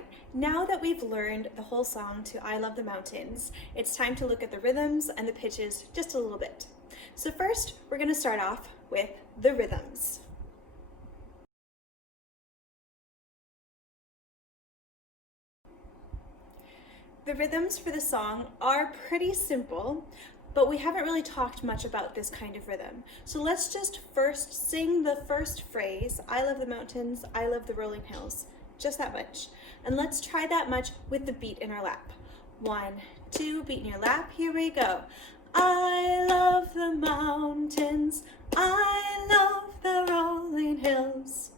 right, now that we've learned the whole song to I Love the Mountains, it's time to look at the rhythms and the pitches just a little bit. So first, we're going to start off with the rhythms. The rhythms for the song are pretty simple, but we haven't really talked much about this kind of rhythm. So let's just first sing the first phrase, I love the mountains, I love the rolling hills, just that much. And let's try that much with the beat in our lap. 1, 2, beat in your lap, here we go. I love the mountains, I love the rolling hills.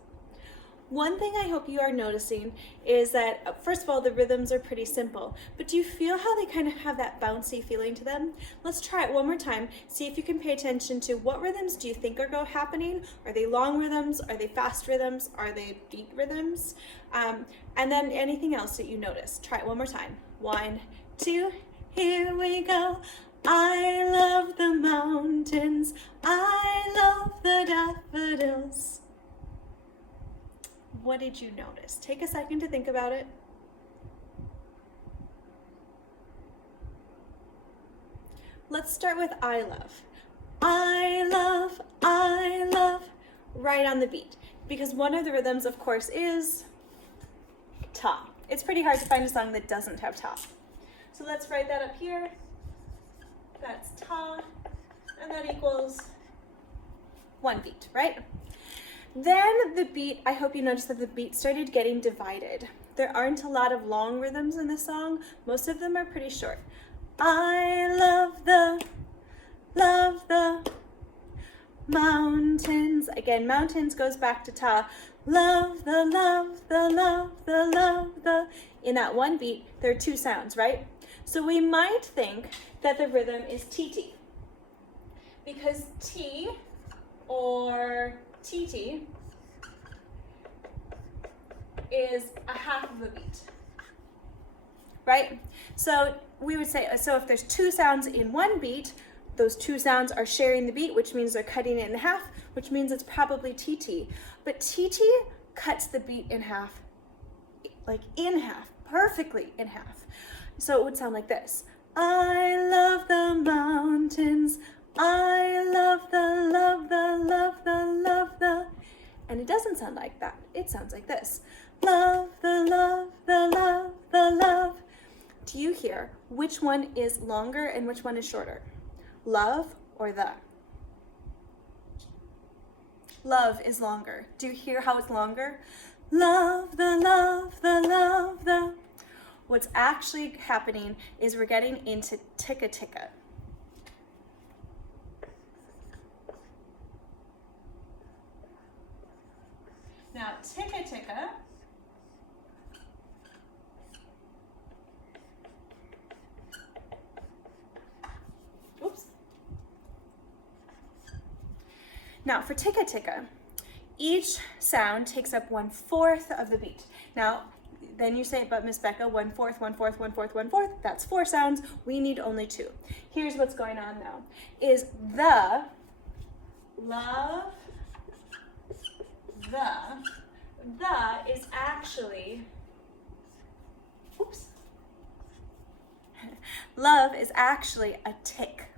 One thing I hope you are noticing is that, first of all, the rhythms are pretty simple, but do you feel how they kind of have that bouncy feeling to them? Let's try it one more time. See if you can pay attention to what rhythms do you think are happening? Are they long rhythms? Are they fast rhythms? Are they beat rhythms? And then anything else that you notice. Try it one more time. 1, 2, here we go. I love the mountains. I love the daffodils. What did you notice? Take a second to think about it. Let's start with I love. I love, right on the beat. Because one of the rhythms, of course, is ta. It's pretty hard to find a song that doesn't have ta. So let's write that up here. That's ta, and that equals 1 beat, right? Then the beat, I hope you noticed that the beat started getting divided. There aren't a lot of long rhythms in this song. Most of them are pretty short. I love the mountains. Again, mountains goes back to ta. Love the. In that one beat, there are 2 sounds, right? So we might think that the rhythm is TT. Because T or TT is a half of a beat, right? So we would say, so if there's 2 sounds in one beat, those 2 sounds are sharing the beat, which means they're cutting it in half, which means it's probably TT. But TT cuts the beat in half, like in half, perfectly in half. So it would sound like this. I love the mountains, I love the, and it doesn't sound like that. It sounds like this. Love the love. Do you hear which one is longer and which one is shorter? Love or the? Love is longer. Do you hear how it's longer? Love the. What's actually happening is we're getting into ticka ticka. Now, ticka ticka Now, for ticka ticka, each sound takes up 1/4 of the beat. Now, then you say, but Miss Becca, 1/4, 1/4, 1/4, 1/4, that's 4 sounds. We need only 2. Here's what's going on now, is the, love, the is actually, love is actually a tick.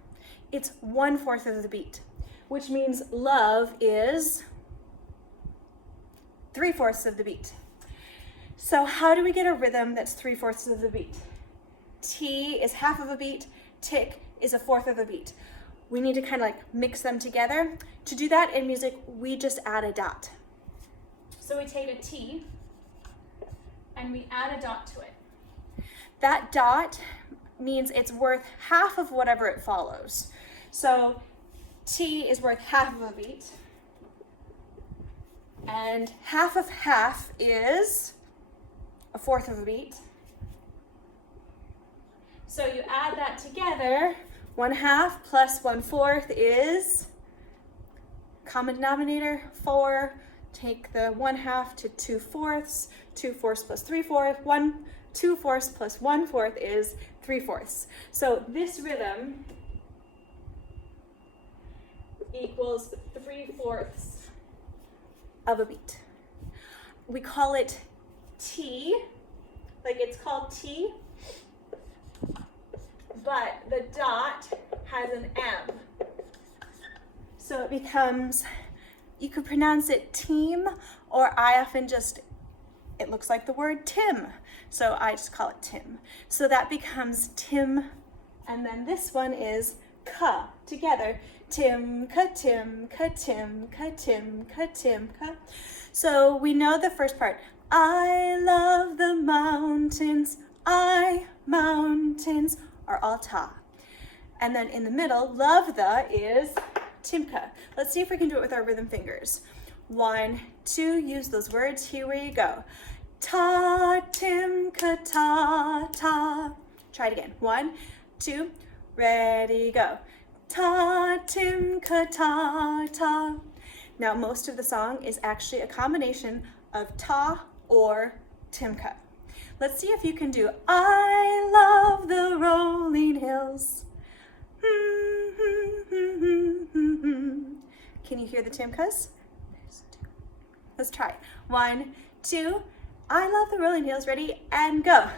It's 1/4 of the beat, which means love is 3/4 of the beat. So how do we get a rhythm that's 3/4 of the beat? T is half of a beat, tick is 1/4 of a beat. We need to kind of like mix them together. To do that in music, we just add a dot. So we take a T and we add a dot to it. That dot means it's worth half of whatever it follows. So T is worth half of a beat, and half of half is 1/4 of a beat. So you add that together, 1/2 plus 1/4 is, common denominator, 4. Take the 1/2 to 2/4, 2/4 plus 3/4, 2/4 plus 1/4 is 3/4. So this rhythm equals 3/4 of a beat. We call it T like it's called T, but the dot has an M. So it becomes, you could pronounce it team, or I often just, it looks like the word Tim, so I just call it Tim. So that becomes Tim, and then this one is ka, together. Tim, ka, Tim, ka, Tim, ka, Tim, ka, Tim, ka. So we know the first part. I love the mountains, mountains are all ta. And then in the middle, love the is Timka. Let's see if we can do it with our rhythm fingers. 1, 2, use those words. Here we go. Ta, Timka, ta, ta. Try it again. 1, 2, ready, go. Ta, Timka, ta, ta. Now, most of the song is actually a combination of ta or Timka. Let's see if you can do I love the rolling hills. Can you hear the Timkas? Let's try it. 1, 2, I love the rolling hills. Ready and go.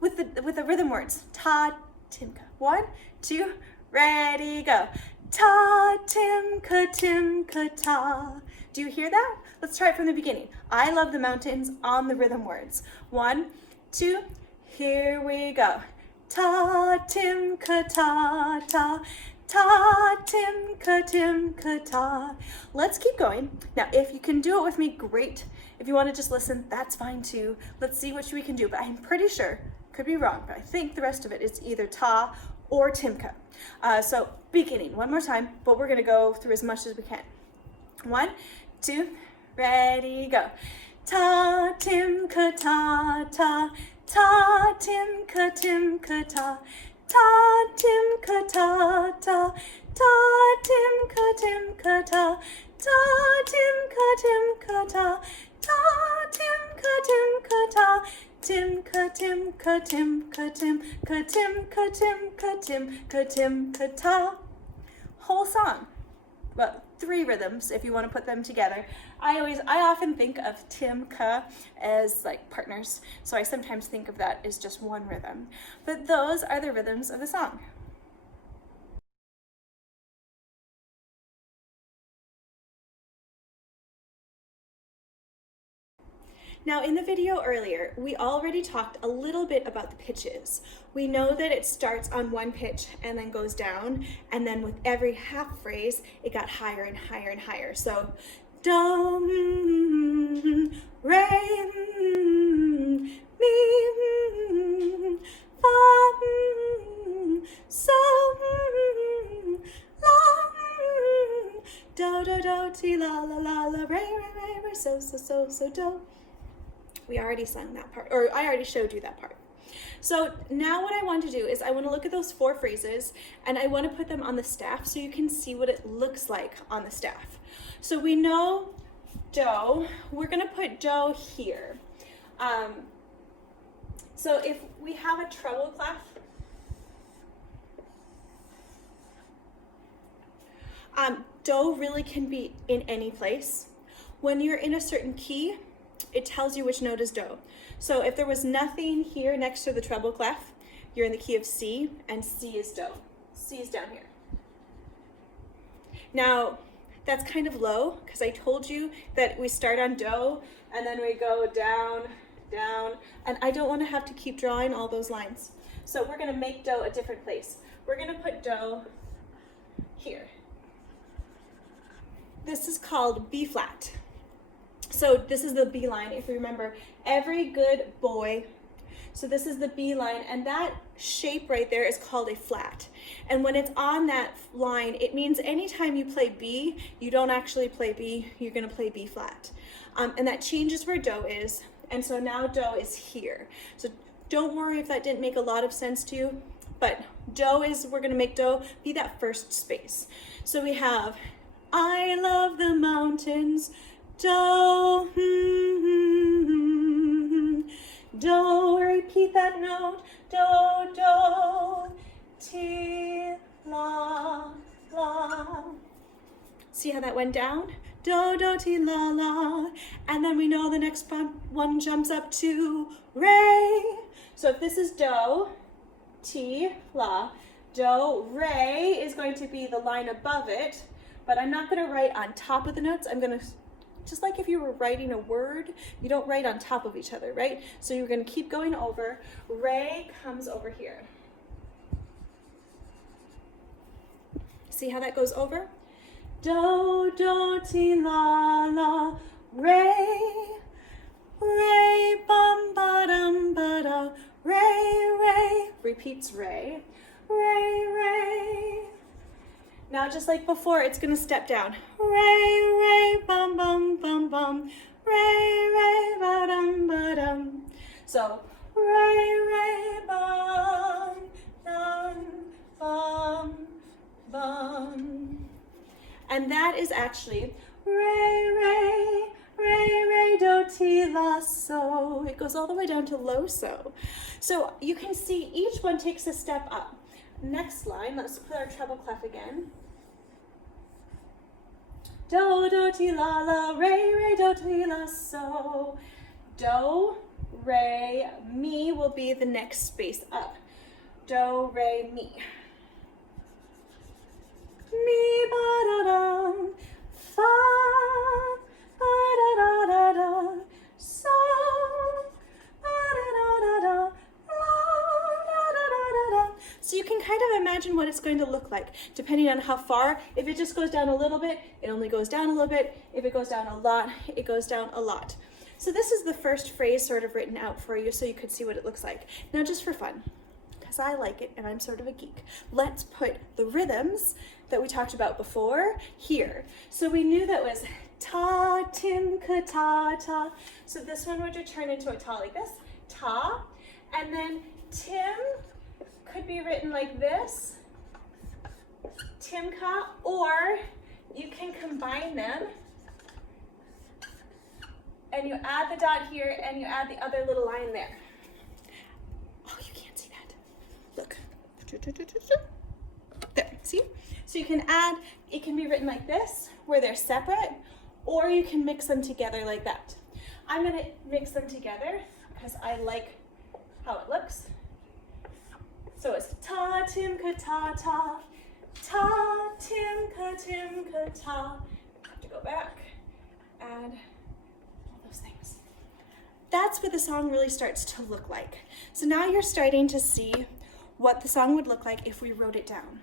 With the rhythm words. Ta, Timka. 1, 2, ready, go. Ta, Timka, Timka, ta. Do you hear that? Let's try it from the beginning. I love the mountains on the rhythm words. 1, 2, here we go. Ta, Timka, ta, ta. Ta, Timka, Timka, ta. Let's keep going. Now, if you can do it with me, great. If you want to just listen, that's fine too. Let's see what we can do, but I'm pretty sure, could be wrong, but I think the rest of it is either ta or Timka. So beginning, one more time, but we're gonna go through as much as we can. 1, 2, ready, go. Ta, Timka, ta, ta. Ta, Timka, Timka, ta. Ta, Timka, ta, ta. Ta, Timka, Timka, ta. Ta, Timka, Timka, ta. Ta, Timka, Timka, ta. Timka, Timka, Timka, Timka, Timka, Timka, Timka, Timka, ta. Whole song. Well, 3 rhythms if you want to put them together. I often think of Timka as like partners, so I sometimes think of that as just one rhythm. But those are the rhythms of the song. Now in the video earlier, we already talked a little bit about the pitches. We know that it starts on one pitch and then goes down, and then with every half phrase, it got higher and higher and higher. So, do, re, mi, fa, so, la, do, do, do, ti, la, la, la, la, re, re, re, re, so, so, so, so, do. We already sung that part, or I already showed you that part. So now what I want to do is I want to look at those 4 phrases and I want to put them on the staff so you can see what it looks like on the staff. So we know do, we're going to put do here. So if we have a treble clef, do really can be in any place. When you're in a certain key, it tells you which note is do. So if there was nothing here next to the treble clef, you're in the key of C, and C is do. C is down here. Now, that's kind of low, because I told you that we start on do, and then we go down, down, and I don't want to have to keep drawing all those lines. So we're going to make do a different place. We're going to put do here. This is called B flat. So this is the B line, if you remember, every good boy. So this is the B line, and that shape right there is called a flat. And when it's on that line, it means anytime you play B, you don't actually play B, you're gonna play B flat. And that changes where do is, and so now do is here. So don't worry if that didn't make a lot of sense to you, but do is, we're gonna make do be that first space. So we have, I love the mountains, do, do, repeat that note, do, do, ti, la, la. See how that went down? do, do, ti, la, la. And then we know the next one jumps up to re. So if this is do, ti, la, do, re is going to be the line above it, but I'm not going to write on top of the notes. I'm going to, just like if you were writing a word, you don't write on top of each other, right? So you're going to keep going over. Re comes over here. See how that goes over? Do, do, ti, la, la, re, re, bum, ba, dum, ba, da, re, re, repeats re, re, re. Now just like before, it's gonna step down. Re, re, bum, bum, bum, bum, re, re, ba, dum. So, re, re, bum, dum, bum, bum. And that is actually re, re, re, re, do, ti, la, so. It goes all the way down to low, so. So you can see each one takes a step up. Next line, let's put our treble clef again. Do, do, ti, la, la, re, re, do, ti, la, so. Do, re, mi will be the next space up. Do, re, mi. Mi, ba, da, dum, fa, ba, da, da, da, da, so, ba, da, da, da, da, la, da, da, da, da. So you can kind of imagine what it's going to look like, depending on how far. If it just goes down a little bit, it only goes down a little bit. If it goes down a lot, it goes down a lot. So this is the first phrase sort of written out for you so you could see what it looks like. Now just for fun, because I like it and I'm sort of a geek, let's put the rhythms that we talked about before here. So we knew that was ta, tim, ka, ta, ta. So this one would turn into a ta like this, ta, and then tim could be written like this, timka, or you can combine them and you add the dot here and you add the other little line there. Oh, you can't see that. Look. There, see? So you can add, it can be written like this, where they're separate, or you can mix them together like that. I'm gonna mix them together because I like how it looks. So it's ta, tim, ka, ta, ta, ta, tim, ka, ta. I have to go back, add all those things. That's what the song really starts to look like. So now you're starting to see what the song would look like if we wrote it down.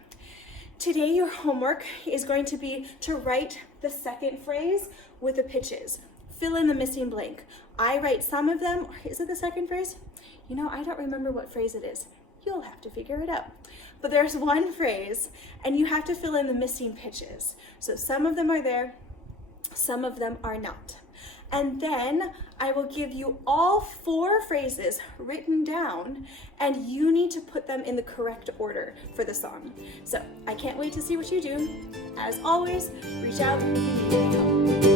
Today your homework is going to be to write the second phrase with the pitches. Fill in the missing blank. I write some of them. Is it the second phrase? You know, I don't remember what phrase it is. You'll have to figure it out. But there's one phrase and you have to fill in the missing pitches. So some of them are there, some of them are not. And then I will give you all 4 phrases written down and you need to put them in the correct order for the song. So I can't wait to see what you do. As always, reach out if you need help.